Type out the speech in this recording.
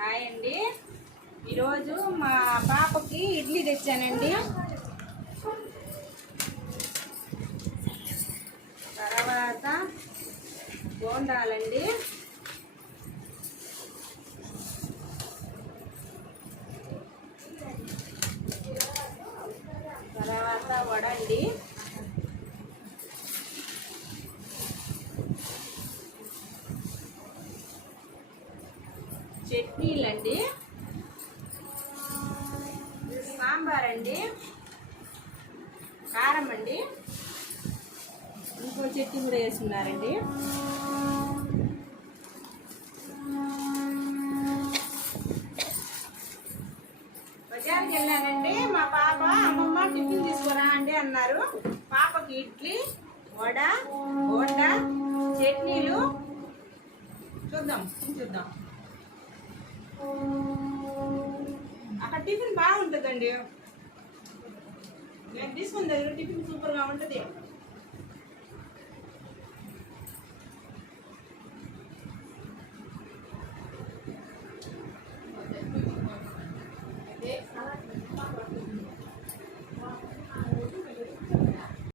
Hi అండి. ఈరోజు మా పాపకి ఇడ్లీ తెచ్చానండి. తర్వాత బోండాలండి. తర్వాత వడ అండి. చట్నీలండి. సాంబార్ అండి. కారం అండి. ఇంకో చట్నీ కూడా వేసుకున్నారండి. బజార్కి వెళ్ళానండి. మా పాప అమ్మమ్మ టిఫిన్ తీసుకురా అండి అన్నారు. పాపకి ఇడ్లీ, వడ, బోండా, చట్నీలు చూద్దాం. అక్కడ టిఫిన్ బాగుంటుందండి. నేను తీసుకున్న దగ్గర టిఫిన్ సూపర్గా ఉంటుంది.